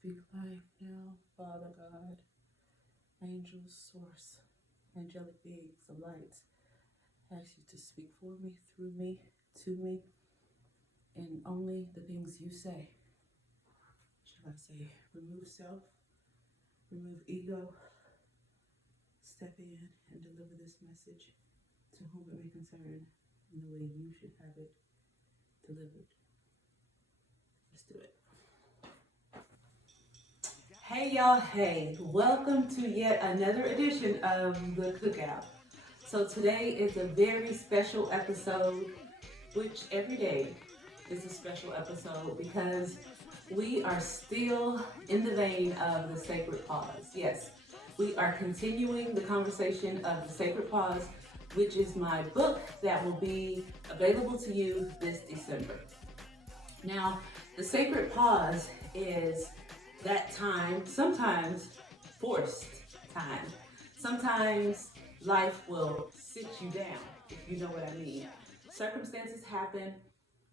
Speak life now, Father God, angels, source, angelic beings of light. I ask you to speak for me, through me, to me, and only the things you say. Shall I say, remove self, remove ego, step in and deliver this message to whom it may concern in the way you should have it delivered. Let's do it. Hey y'all, hey, welcome to yet another edition of the Cookout. So today is a very special episode, which every day is a special episode because we are still in the vein of the sacred pause. Yes, we are continuing the conversation of the sacred pause, which is my book that will be available to you this December. Now, the sacred pause is that time, sometimes forced time. Sometimes life will sit you down, if you know what I mean. Circumstances happen,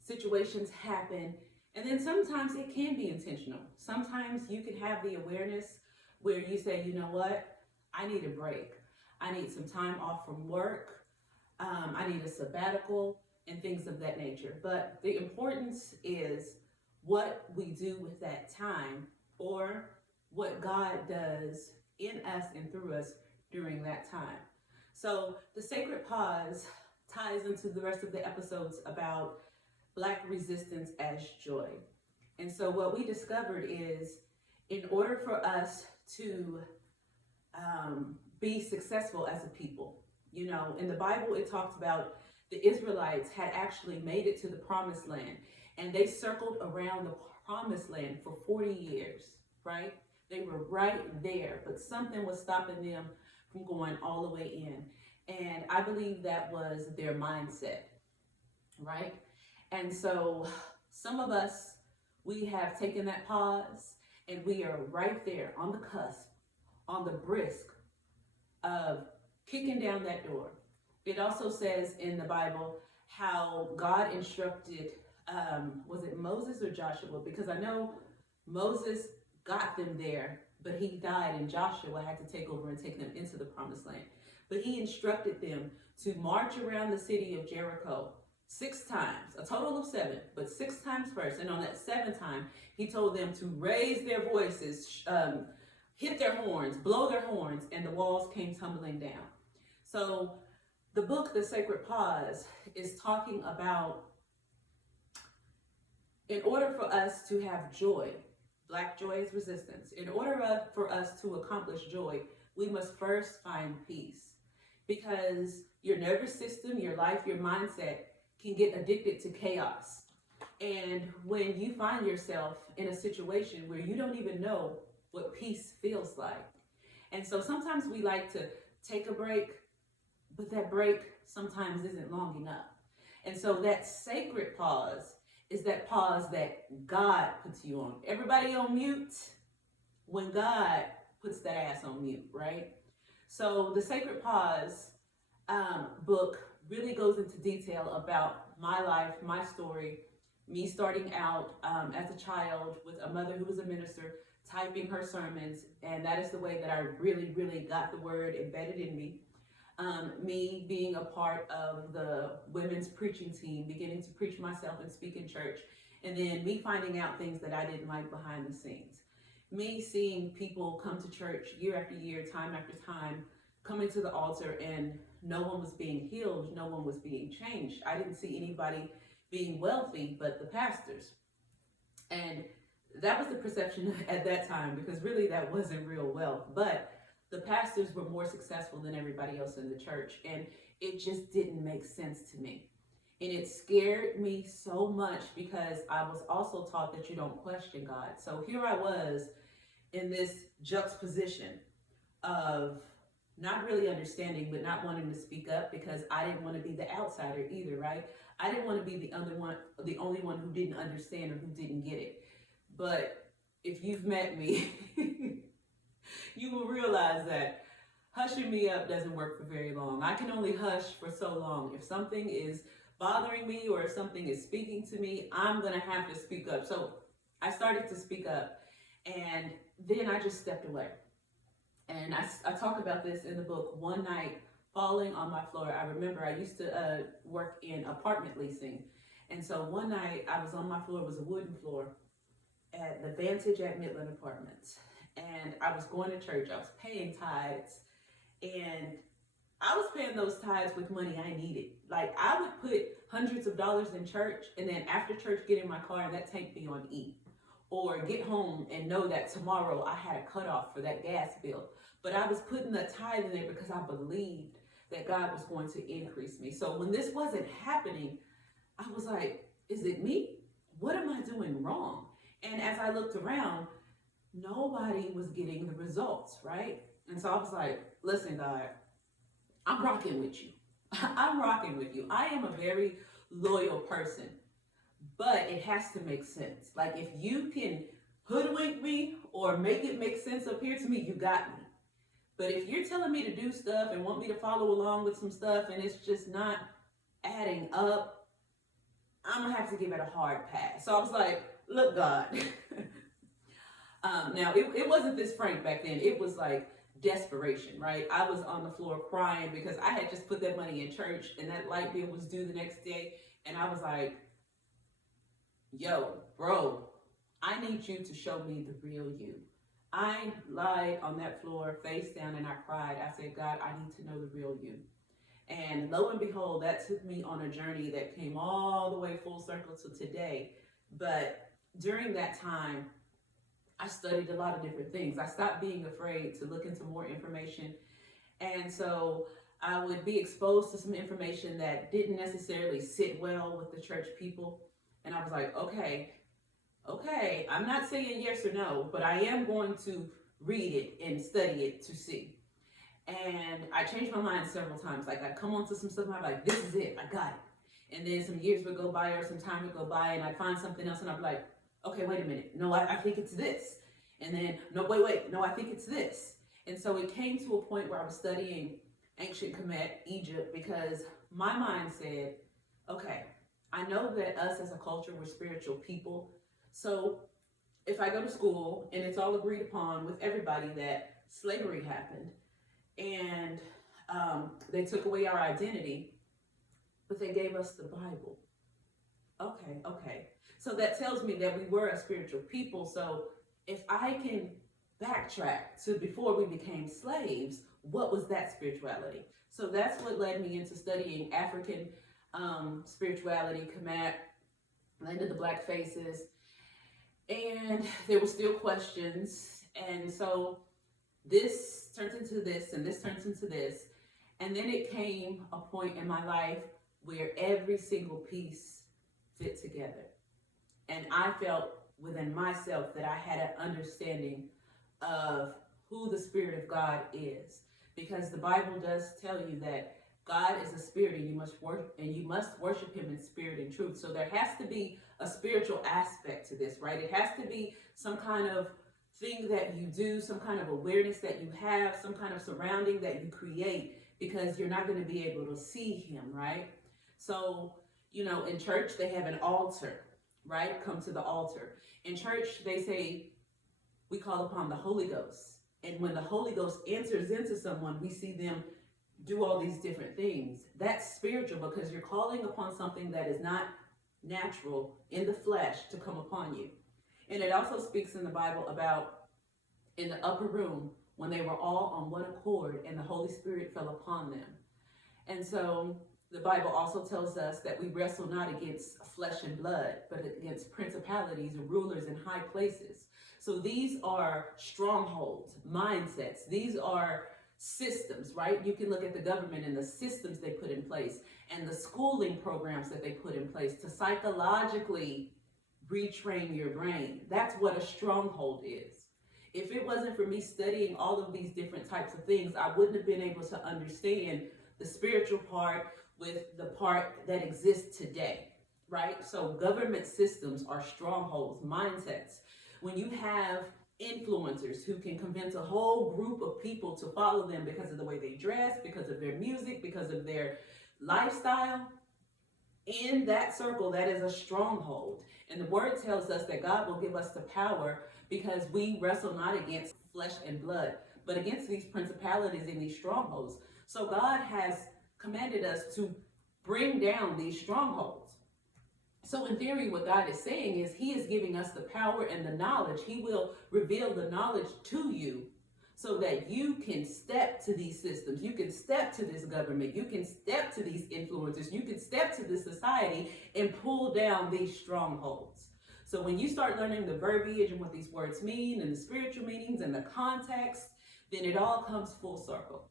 situations happen, and then sometimes it can be intentional. Sometimes you can have the awareness where you say, you know what, I need a break. I need some time off from work. I need a sabbatical and things of that nature. But the importance is what we do with that time, or what God does in us and through us during that time. So the sacred pause ties into the rest of the episodes about Black resistance as joy. And so what we discovered is, in order for us to be successful as a people, you know, in the Bible it talks about the Israelites had actually made it to the promised land, and they circled around the promised land for 40 years, right? They were right there, but something was stopping them from going all the way in. And I believe that was their mindset, right? And so some of us, we have taken that pause and we are right there on the cusp, on the brisk of kicking down that door. It also says in the Bible how God instructed, was it Moses or Joshua? Because I know Moses got them there, but he died and Joshua had to take over and take them into the promised land. But he instructed them to march around the city of Jericho 6 times, a total of 7, but 6 times first. And on that 7th time, he told them to raise their voices, hit their horns, blow their horns, and the walls came tumbling down. So the book, The Sacred Pause, is talking about, in order for us to have joy, Black joy is resistance. In order for us to accomplish joy, we must first find peace. Because your nervous system, your life, your mindset can get addicted to chaos. And when you find yourself in a situation where you don't even know what peace feels like. And so sometimes we like to take a break, but that break sometimes isn't long enough. And so that sacred pause is that pause that God puts you on. Everybody on mute when God puts that ass on mute, right? So the Sacred Pause book really goes into detail about my life, my story, me starting out as a child with a mother who was a minister, typing her sermons, and that is the way that I really got the word embedded in me. Me being a part of the women's preaching team, beginning to preach myself and speak in church, and then me finding out things that I didn't like behind the scenes. Me seeing people come to church year after year, time after time, coming to the altar, and no one was being healed, no one was being changed. I didn't see anybody being wealthy but the pastors. And that was the perception at that time, because really that wasn't real wealth. But the pastors were more successful than everybody else in the church, and it just didn't make sense to me. And it scared me so much because I was also taught that you don't question God. So here I was in this juxtaposition of not really understanding, but not wanting to speak up because I didn't want to be the outsider either, right? I didn't want to be the only one who didn't understand or who didn't get it. But if you've met me, you will realize that hushing me up doesn't work for very long. I can only hush for so long. If something is bothering me or if something is speaking to me, I'm going to have to speak up. So I started to speak up. And then I just stepped away. And I talk about this in the book. One night, falling on my floor, I remember I used to work in apartment leasing. And so one night I was on my floor, it was a wooden floor at the Vantage at Midland Apartments. And I was going to church, I was paying tithes, and I was paying those tithes with money I needed. Like, I would put hundreds of dollars in church, and then after church, get in my car and that tank be on E. Or get home and know that tomorrow I had a cutoff for that gas bill. But I was putting the tithe in there because I believed that God was going to increase me. So when this wasn't happening, I was like, is it me? What am I doing wrong? And as I looked around, nobody was getting the results, right? And so I was like, listen, God, I'm rocking with you. I'm rocking with you. I am a very loyal person, but it has to make sense. Like, if you can hoodwink me or make it make sense up here to me, you got me. But if you're telling me to do stuff and want me to follow along with some stuff and it's just not adding up, I'm gonna have to give it a hard pass. So I was like, look, God. Now, it wasn't this frank back then. It was like desperation, right? I was on the floor crying because I had just put that money in church and that light bill was due the next day. And I was like, yo, bro, I need you to show me the real you. I lied on that floor face down and I cried. I said, God, I need to know the real you. And lo and behold, that took me on a journey that came all the way full circle to today. But during that time, I studied a lot of different things. I stopped being afraid to look into more information. And so I would be exposed to some information that didn't necessarily sit well with the church people. And I was like, okay, I'm not saying yes or no, but I am going to read it and study it to see. And I changed my mind several times. Like, I'd come onto some stuff and I'd be like, this is it, I got it. And then some years would go by or some time would go by and I'd find something else and I'd be like, okay, wait a minute. No, I think it's this. And then, no, wait. No, I think it's this. And so it came to a point where I was studying ancient Kemet, Egypt, because my mind said, okay, I know that us as a culture, we're spiritual people. So if I go to school and it's all agreed upon with everybody that slavery happened and they took away our identity, but they gave us the Bible. Okay. So that tells me that we were a spiritual people. So if I can backtrack to before we became slaves, what was that spirituality? So that's what led me into studying African spirituality, Kemet, land of the black faces. And there were still questions. And so this turns into this and this turns into this. And then it came a point in my life where every single piece fit together. And I felt within myself that I had an understanding of who the Spirit of God is. Because the Bible does tell you that God is a spirit and you must worship him in spirit and truth. So there has to be a spiritual aspect to this, right? It has to be some kind of thing that you do, some kind of awareness that you have, some kind of surrounding that you create, because you're not going to be able to see him, right? So, in church, they have an altar, right? Come to the altar. In church, they say, we call upon the Holy Ghost. And when the Holy Ghost enters into someone, we see them do all these different things. That's spiritual because you're calling upon something that is not natural in the flesh to come upon you. And it also speaks in the Bible about in the upper room when they were all on one accord and the Holy Spirit fell upon them. And so the Bible also tells us that we wrestle not against flesh and blood, but against principalities and rulers in high places. So these are strongholds, mindsets. These are systems, right? You can look at the government and the systems they put in place and the schooling programs that they put in place to psychologically retrain your brain. That's what a stronghold is. If it wasn't for me studying all of these different types of things, I wouldn't have been able to understand the spiritual part with the part that exists today, right? So government systems are strongholds, mindsets. When you have influencers who can convince a whole group of people to follow them because of the way they dress, because of their music, because of their lifestyle, In that circle, that is a stronghold. And the word tells us that God will give us the power because we wrestle not against flesh and blood, but against these principalities and these strongholds. So God has commanded us to bring down these strongholds. So in theory, what God is saying is he is giving us the power and the knowledge. He will reveal the knowledge to you so that you can step to these systems. You can step to this government. You can step to these influencers. You can step to this society and pull down these strongholds. So when you start learning the verbiage and what these words mean and the spiritual meanings and the context, then it all comes full circle.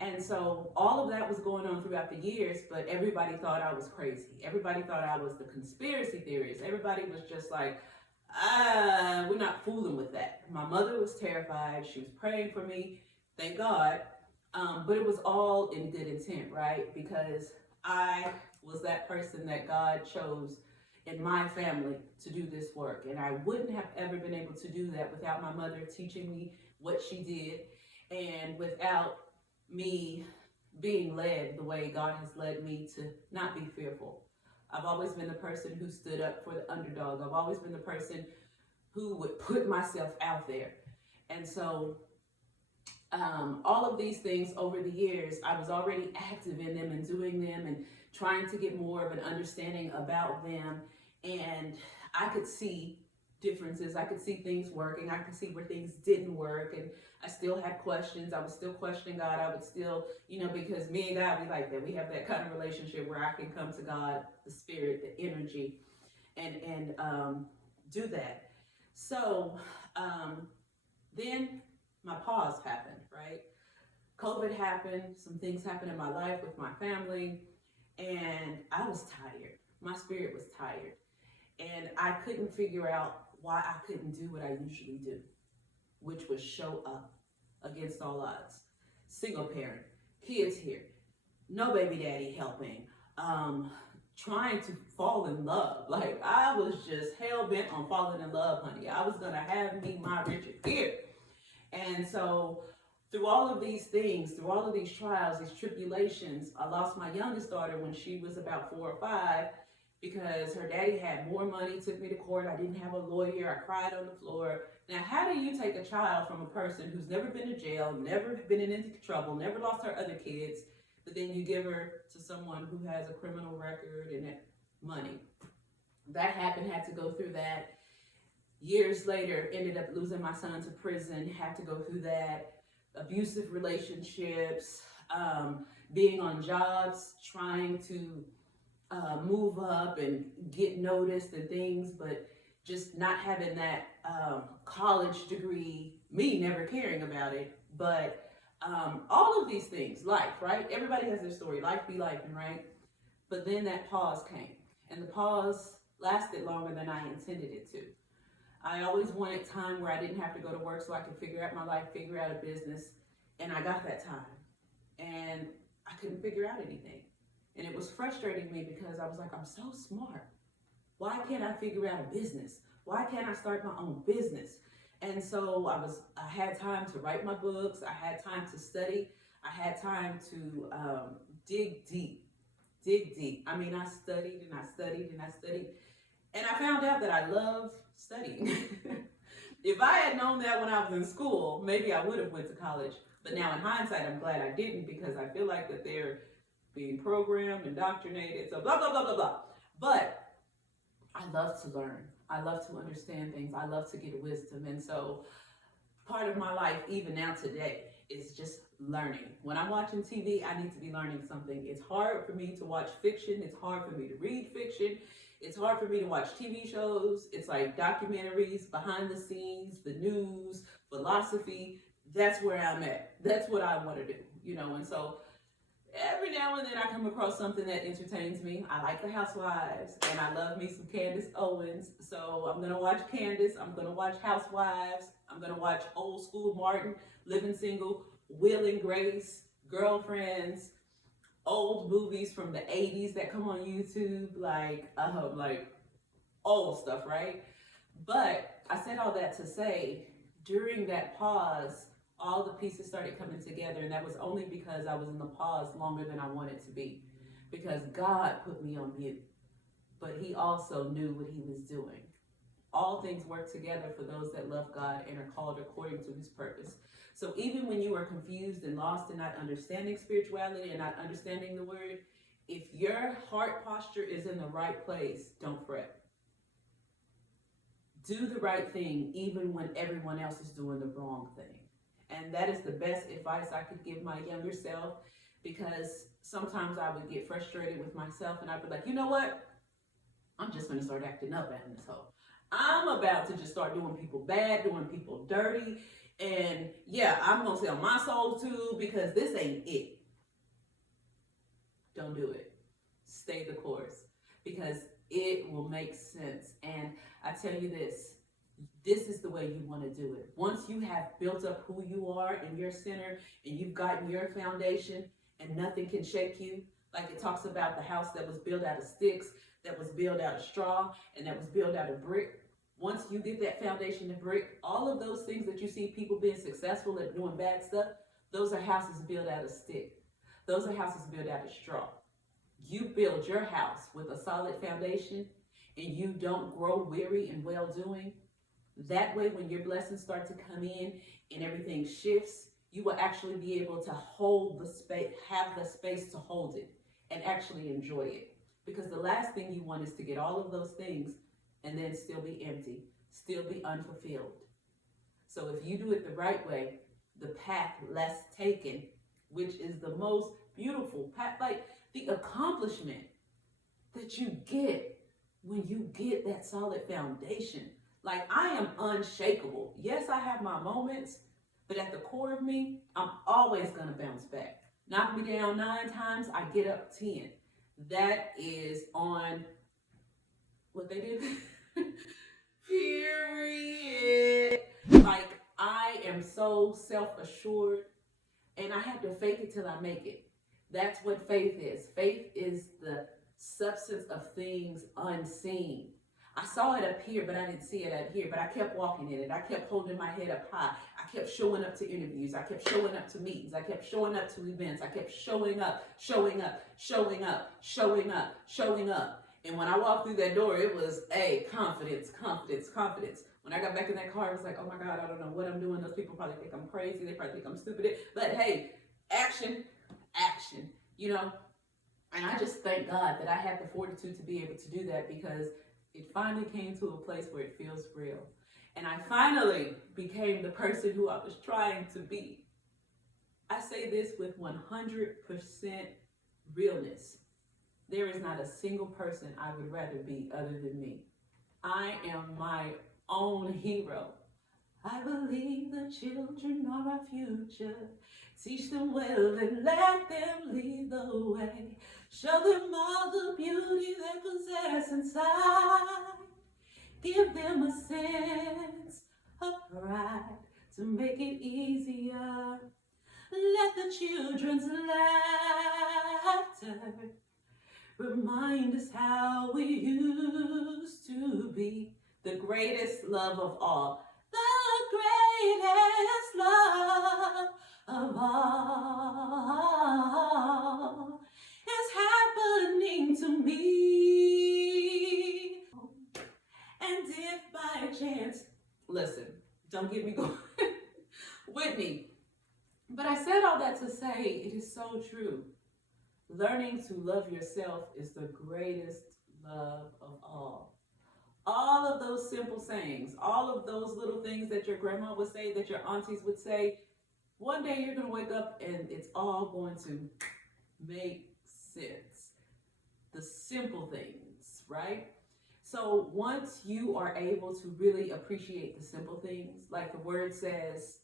And so all of that was going on throughout the years, but everybody thought I was crazy. Everybody thought I was the conspiracy theorist. Everybody was just like, we're not fooling with that. My mother was terrified. She was praying for me, thank God. But it was all in good intent, right? Because I was that person that God chose in my family to do this work. And I wouldn't have ever been able to do that without my mother teaching me what she did and without me being led the way God has led me to not be fearful. I've always been the person who stood up for the underdog. I've always been the person who would put myself out there. And so all of these things over the years, I was already active in them and doing them and trying to get more of an understanding about them. And I could see differences. I could see things working. I could see where things didn't work. And I still had questions. I was still questioning God. I would still, because me and God, we like that. We have that kind of relationship where I can come to God, the spirit, the energy, and do that. So then my pause happened, right? COVID happened. Some things happened in my life with my family. And I was tired. My spirit was tired. And I couldn't figure out why I couldn't do what I usually do, which was show up against all odds. Single parent, kids here, no baby daddy helping, trying to fall in love. Like I was just hell bent on falling in love, honey. I was gonna have me my Richard here. And so through all of these things, through all of these trials, these tribulations, I lost my youngest daughter when she was about 4 or 5 because her daddy had more money, took me to court. I didn't have a lawyer. I cried on the floor. Now, how do you take a child from a person who's never been to jail, never been in any trouble, never lost her other kids, but then you give her to someone who has a criminal record and money? That happened, had to go through that. Years later, ended up losing my son to prison, had to go through that. Abusive relationships, being on jobs, trying to move up and get noticed and things, but just not having that college degree, me never caring about it. But all of these things, life, right? Everybody has their story, life be life, right? But then that pause came, and the pause lasted longer than I intended it to. I always wanted time where I didn't have to go to work so I could figure out my life, figure out a business, and I got that time. And I couldn't figure out anything. And it was frustrating me because I was like, I'm so smart. Why can't I figure out a business? Why can't I start my own business? And so I had time to write my books. I had time to study. I had time to dig deep. I mean, I studied and I studied and I studied. And I found out that I love studying. If I had known that when I was in school, maybe I would have went to college. But now in hindsight, I'm glad I didn't because I feel like that they're being programmed, indoctrinated, so blah, blah, blah, blah, blah. But I love to learn. I love to understand things. I love to get wisdom. And so part of my life, even now today, is just learning. When I'm watching TV, I need to be learning something. It's hard for me to watch fiction. It's hard for me to read fiction. It's hard for me to watch TV shows. It's like documentaries, behind the scenes, the news, philosophy. That's where I'm at. That's what I want to do, and so every now and then I come across something that entertains me. I like The Housewives, and I love me some Candace Owens. So I'm going to watch Candace. I'm going to watch Housewives. I'm going to watch Old School Martin, Living Single, Will and Grace, Girlfriends, old movies from the 80s that come on YouTube, like old stuff, right? But I said all that to say, during that pause, all the pieces started coming together, and that was only because I was in the pause longer than I wanted to be, because God put me on mute. but he also knew what he was doing. All things work together for those that love God and are called according to his purpose. So even when you are confused and lost and not understanding spirituality and not understanding the word, if your heart posture is in the right place, don't fret. Do the right thing even when everyone else is doing the wrong thing. And that is the best advice I could give my younger self, because sometimes I would get frustrated with myself and I'd be like, you know what? I'm just going to start acting up at this hoe. I'm about to just start doing people bad, doing people dirty. And yeah, I'm going to sell my soul too, because this ain't it. Don't do it. Stay the course, because it will make sense. And I tell you this is the way you want to do it. Once you have built up who you are in your center and you've gotten your foundation and nothing can shake you, like it talks about the house that was built out of sticks, that was built out of straw, and that was built out of brick. Once you get that foundation of brick, all of those things that you see people being successful at doing bad stuff, those are houses built out of stick. Those are houses built out of straw. You build your house with a solid foundation and you don't grow weary in well-doing. That way, when your blessings start to come in and everything shifts, you will actually be able to hold the space, have the space to hold it and actually enjoy it. Because the last thing you want is to get all of those things and then still be empty, still be unfulfilled. So if you do it the right way, the path less taken, which is the most beautiful path, like the accomplishment that you get when you get that solid foundation. Like, I am unshakable. Yes, I have my moments, but at the core of me, I'm always going to bounce back. Knock me down 9 times, I get up 10. That is on what they did. Period. Like, I am so self-assured, and I have to fake it till I make it. That's what faith is. Faith is the substance of things unseen. I saw it up here, but I didn't see it up here. But I kept walking in it. I kept holding my head up high. I kept showing up to interviews. I kept showing up to meetings. I kept showing up to events. I kept showing up, showing up, showing up, showing up, showing up. And when I walked through that door, it was, confidence, confidence, confidence. When I got back in that car, I was like, oh my God, I don't know what I'm doing. Those people probably think I'm crazy. They probably think I'm stupid. But hey, action, action, you know. And I just thank God that I had the fortitude to be able to do that, because it finally came to a place where it feels real. And I finally became the person who I was trying to be. I say this with 100% realness. There is not a single person I would rather be other than me. I am my own hero. I believe the children are our future. Teach them well and let them lead the way. Show them all the beauty they possess inside. Give them a sense of pride to make it easier. Let the children's laughter remind us how we used to be. The greatest love of all. The greatest love of all is happening to me. And if by chance, listen, don't get me going with me. But I said all that to say it is so true. Learning to love yourself is the greatest love of all. All of those simple sayings, all of those little things that your grandma would say, that your aunties would say, one day you're going to wake up and it's all going to make sense. The simple things, right? So once you are able to really appreciate the simple things, like the word says,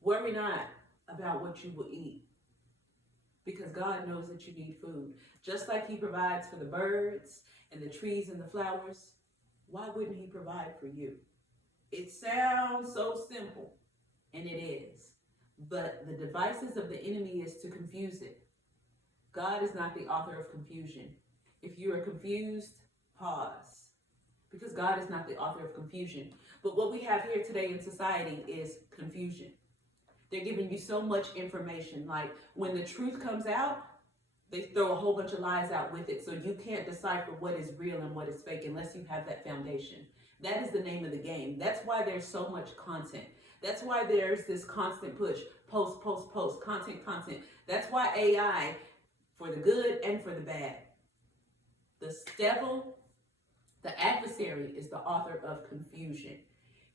worry not about what you will eat, because God knows that you need food. Just like he provides for the birds and the trees and the flowers, why wouldn't he provide for you? It sounds so simple, and it is. But the devices of the enemy is to confuse it. God is not the author of confusion. If you are confused, pause. Because God is not the author of confusion. But what we have here today in society is confusion. They're giving you so much information. Like when the truth comes out, They throw a whole bunch of lies out with it, so you can't decipher what is real and what is fake unless you have that foundation. That is the name of the game. That's why there's so much content. That's why there's this constant push, post, post, post, content, content. That's why AI, for the good and for the bad. The devil, the adversary, is the author of confusion.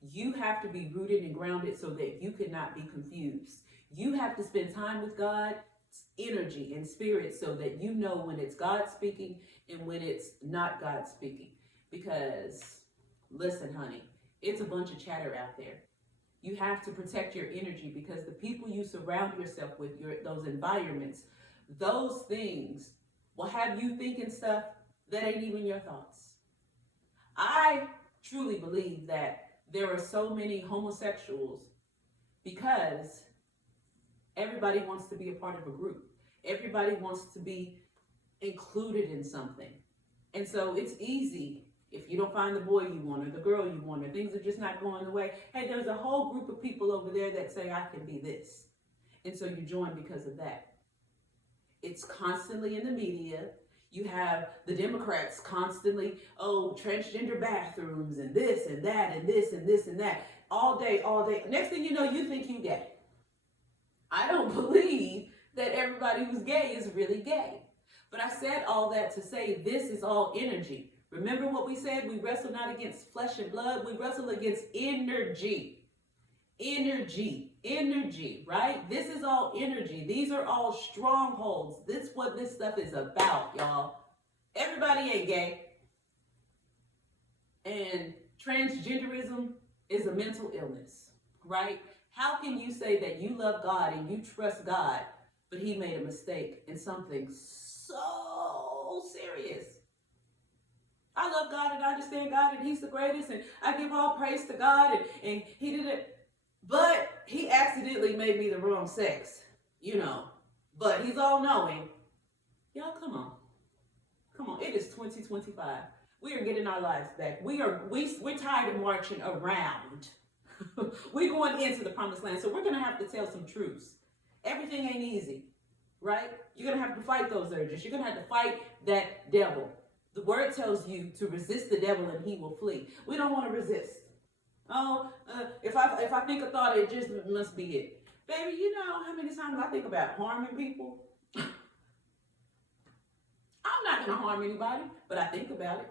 You have to be rooted and grounded so that you cannot be confused. You have to spend time with God, energy and spirit, so that you know when it's God speaking and when it's not God speaking. Because, listen, honey, it's a bunch of chatter out there. You have to protect your energy, because the people you surround yourself with, those environments, those things will have you thinking stuff that ain't even your thoughts. I truly believe that there are so many homosexuals because everybody wants to be a part of a group. Everybody wants to be included in something. And so it's easy, if you don't find the boy you want or the girl you want, or things are just not going the way, hey, there's a whole group of people over there that say I can be this. And so you join because of that. It's constantly in the media. You have the Democrats constantly, transgender bathrooms and this and that and this and this and that, all day, all day. Next thing you know, you think you gay. I don't believe that everybody who's gay is really gay. But I said all that to say this is all energy. Remember what we said? We wrestle not against flesh and blood. We wrestle against energy. Energy, right? This is all energy. These are all strongholds. This is what this stuff is about, y'all. Everybody ain't gay. And transgenderism is a mental illness, right? How can you say that you love God and you trust God, but he made a mistake in something so serious? I love God and I understand God and he's the greatest and I give all praise to God and he did it. But he accidentally made me the wrong sex, but he's all knowing. Y'all, come on. It is 2025. We are getting our lives back. We're tired of marching around. We're going into the promised land. So we're going to have to tell some truths. Everything ain't easy, right? You're going to have to fight those urges. You're going to have to fight that devil. The word tells you to resist the devil and he will flee. We don't want to resist. If I think a thought, it just must be it. Baby, you know how many times I think about harming people? I'm not going to harm anybody, but I think about it.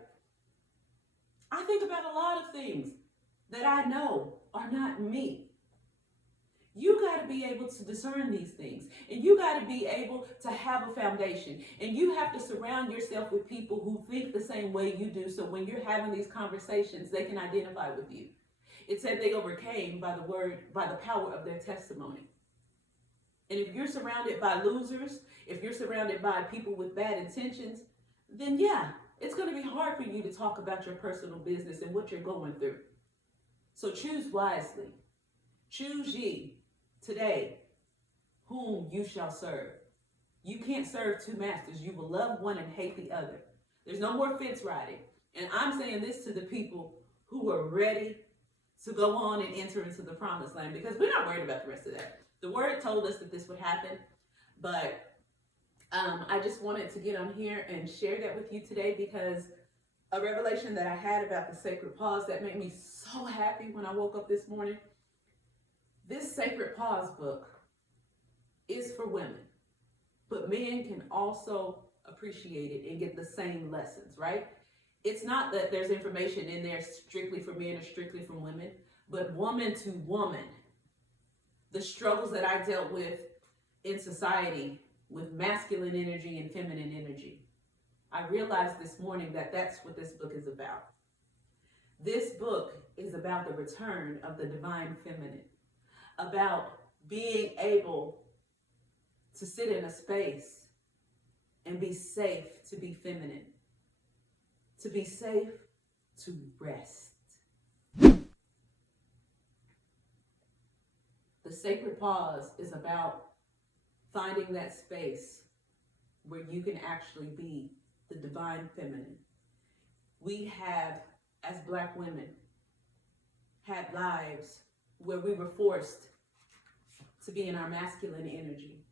I think about a lot of things that I know are not me. You got to be able to discern these things, and you got to be able to have a foundation, and you have to surround yourself with people who think the same way you do, so when you're having these conversations, they can identify with you. It said they overcame by the power of their testimony. And if you're surrounded by losers, if you're surrounded by people with bad intentions, then yeah, it's going to be hard for you to talk about your personal business and what you're going through. So choose wisely. Choose ye today whom you shall serve. You can't serve two masters. You will love one and hate the other. There's no more fence riding. And I'm saying this to the people who are ready to go on and enter into the promised land, because we're not worried about the rest of that. The word told us that this would happen, but I just wanted to get on here and share that with you today, because a revelation that I had about the sacred pause that made me so happy when I woke up this morning. This sacred pause book is for women, but men can also appreciate it and get the same lessons, right? It's not that there's information in there strictly for men or strictly for women, but woman to woman. The struggles that I dealt with in society with masculine energy and feminine energy. I realized this morning that that's what this book is about. This book is about the return of the divine feminine, about being able to sit in a space and be safe to be feminine, to be safe to rest. The sacred pause is about finding that space where you can actually be the divine feminine. We have, as Black women, had lives where we were forced to be in our masculine energy.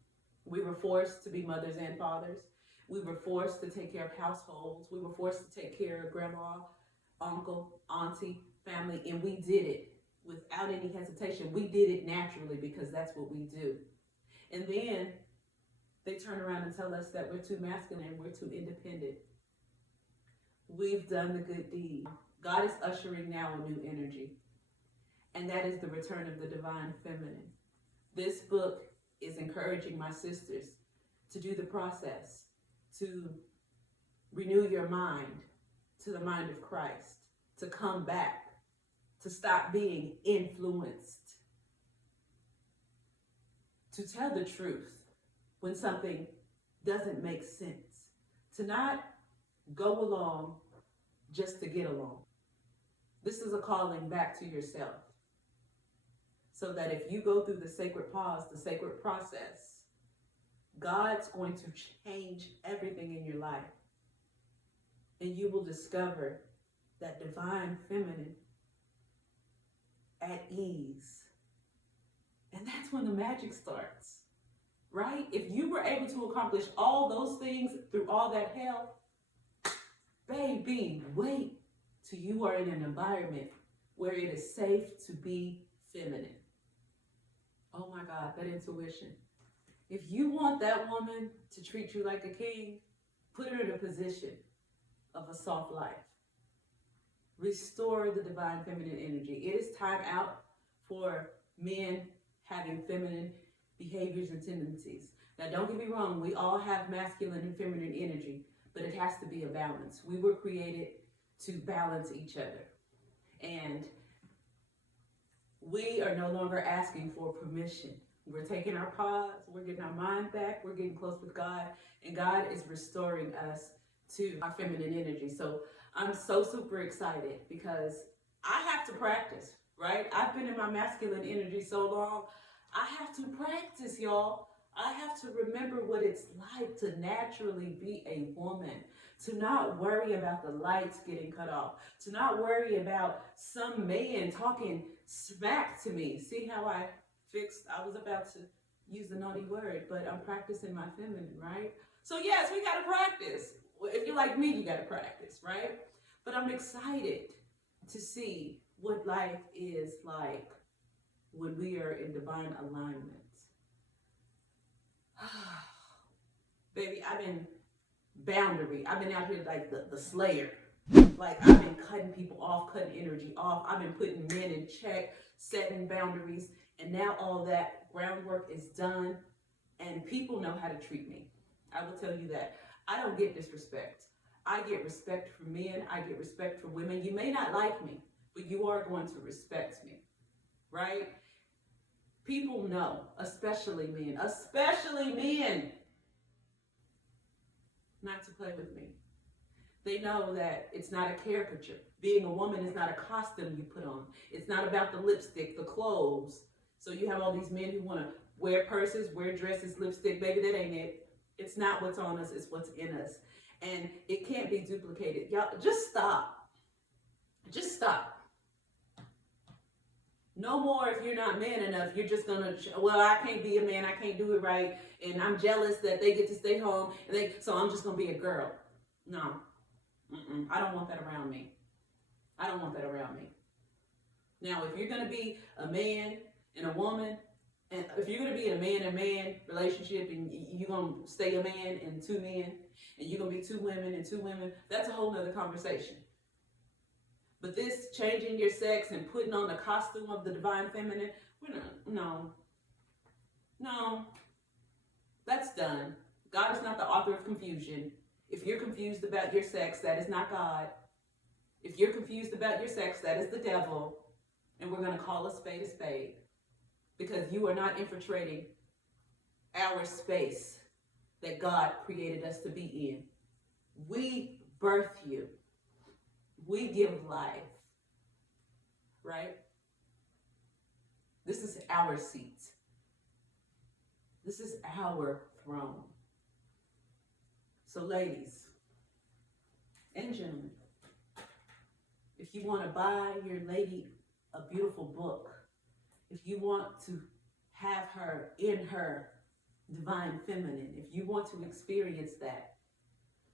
We were forced to be mothers and fathers. We were forced to take care of households. We were forced to take care of grandma, uncle, auntie, family, and we did it without any hesitation. We did it naturally because that's what we do. And then they turn around and tell us that we're too masculine, we're too independent. We've done the good deed. God is ushering now a new energy, and that is the return of the divine feminine. This book is encouraging my sisters to do the process, to renew your mind to the mind of Christ, to come back, to stop being influenced, to tell the truth when something doesn't make sense, to not go along just to get along. This is a calling back to yourself, so that if you go through the sacred pause, the sacred process, God's going to change everything in your life. And you will discover that divine feminine at ease. And that's when the magic starts, right? If you were able to accomplish all those things through all that hell, baby, wait till you are in an environment where it is safe to be feminine. Oh my God, that intuition. If you want that woman to treat you like a king, put her in a position of a soft life. Restore the divine feminine energy. It is time out for men having feminine behaviors and tendencies. Now, don't get me wrong, we all have masculine and feminine energy, but it has to be a balance. We were created to balance each other. And we are no longer asking for permission. We're taking our pause, we're getting our mind back, we're getting close with God, and God is restoring us to our feminine energy. So I'm so super excited because I have to practice, right? I've been in my masculine energy so long. I have to practice, y'all. I have to remember what it's like to naturally be a woman, to not worry about the lights getting cut off, to not worry about some man talking smack to me. See how I was about to use the naughty word, but I'm practicing my feminine, right? So yes, we got to practice. If you're like me, you got to practice, right? But I'm excited to see what life is like when we are in divine alignment. Baby, I've been out here like the slayer. Like, I've been cutting people off, cutting energy off. I've been putting men in check, setting boundaries. And now all that groundwork is done, and people know how to treat me. I will tell you that. I don't get disrespect. I get respect for men. I get respect for women. You may not like me, but you are going to respect me, right? People know, especially men, not to play with me. They know that it's not a caricature. Being a woman is not a costume you put on. It's not about the lipstick, the clothes. So you have all these men who want to wear purses, wear dresses, lipstick. Baby, that ain't it. It's not what's on us, it's what's in us. And it can't be duplicated. Y'all, just stop. Just stop. No more if you're not man enough, you're just gonna, well, I can't be a man, I can't do it right, and I'm jealous that they get to stay home, so I'm just gonna be a girl. No, I don't want that around me. I don't want that around me. Now, if you're gonna be a man and a woman, and if you're gonna be in a man and man relationship, and you're gonna stay a man and two men, and you're gonna be two women and two women, that's a whole nother conversation. But this changing your sex and putting on the costume of the divine feminine, no, that's done. God is not the author of confusion. If you're confused about your sex, that is not God. If you're confused about your sex, that is the devil. And we're going to call a spade, because you are not infiltrating our space that God created us to be in. We birth you. We give life, right? This is our seat. This is our throne. So ladies and gentlemen, if you want to buy your lady a beautiful book, if you want to have her in her divine feminine, if you want to experience that,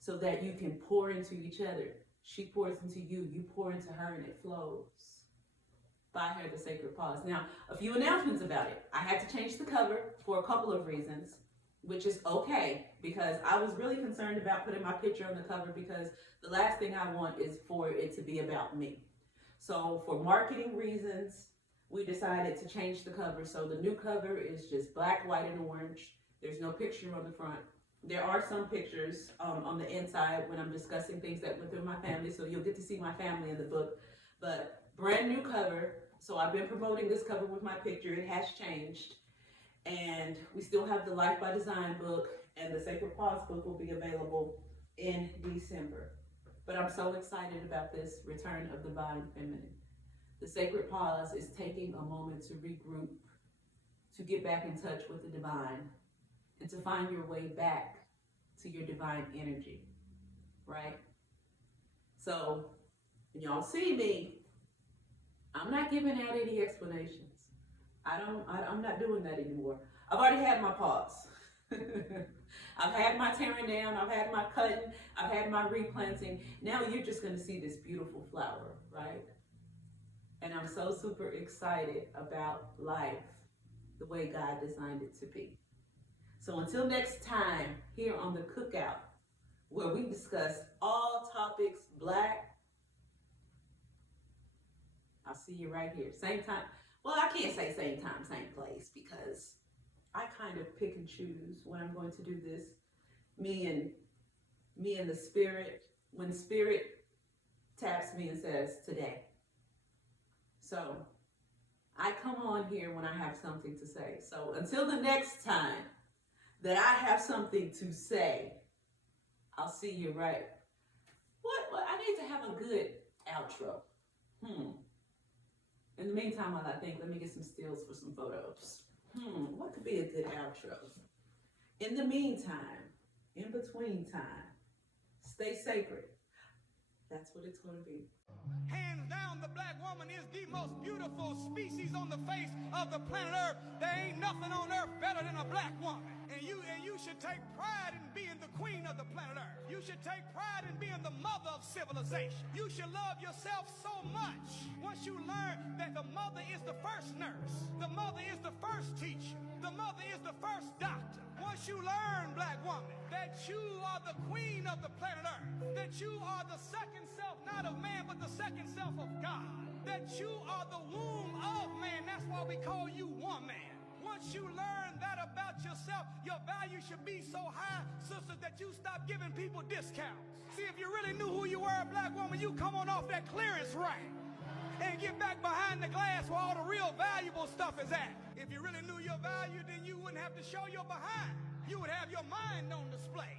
so that you can pour into each other. She pours into you, you pour into her, and it flows. Buy her the Sacred Pause. Now, a few announcements about it. I had to change the cover for a couple of reasons, which is okay, because I was really concerned about putting my picture on the cover, because the last thing I want is for it to be about me. So for marketing reasons, we decided to change the cover. So the new cover is just black, white, and orange. There's no picture on the front. There are some pictures on the inside when I'm discussing things that went through my family, so you'll get to see my family in the book. But brand new cover. So I've been promoting this cover with my picture. It has changed. And we still have the Life by Design book, and the Sacred Pause book will be available in December. But I'm so excited about this return of Divine Feminine. The Sacred Pause is taking a moment to regroup, to get back in touch with the divine, and to find your way back to your divine energy, right? So when y'all see me, I'm not giving out any explanations. I'm not doing that anymore. I've already had my pause. I've had my tearing down, I've had my cutting, I've had my replanting. Now you're just gonna see this beautiful flower, right? And I'm so super excited about life the way God designed it to be. So until next time, here on the Cookout, where we discuss all topics Black, I'll see you right here. Same time. Well, I can't say same time, same place, because I kind of pick and choose when I'm going to do this. Me and the spirit, when spirit taps me and says today. So I come on here when I have something to say. So until the next time that I have something to say, I'll see you right. What? I need to have a good outro. In the meantime, while I think, let me get some stills for some photos. What could be a good outro? In the meantime, in between time, stay sacred. That's what it's going to be. Hands down, the Black woman is the most beautiful species on the face of the planet Earth. There ain't nothing on Earth better than a Black woman. And you should take pride in being the queen of the planet Earth. You should take pride in being the mother of civilization. You should love yourself so much. Once you learn that the mother is the first nurse, the mother is the first teacher, the mother is the first doctor. Once you learn, Black woman, that you are the queen of the planet Earth, that you are the second self, not of man, but the second self of God, that you are the womb of man. That's why we call you woman. Once you learn that about yourself, your value should be so high, sister, that you stop giving people discounts. See, if you really knew who you were, a Black woman, you come on off that clearance rack and get back behind the glass where all the real valuable stuff is at. If you really knew your value, then you wouldn't have to show your behind. You would have your mind on display.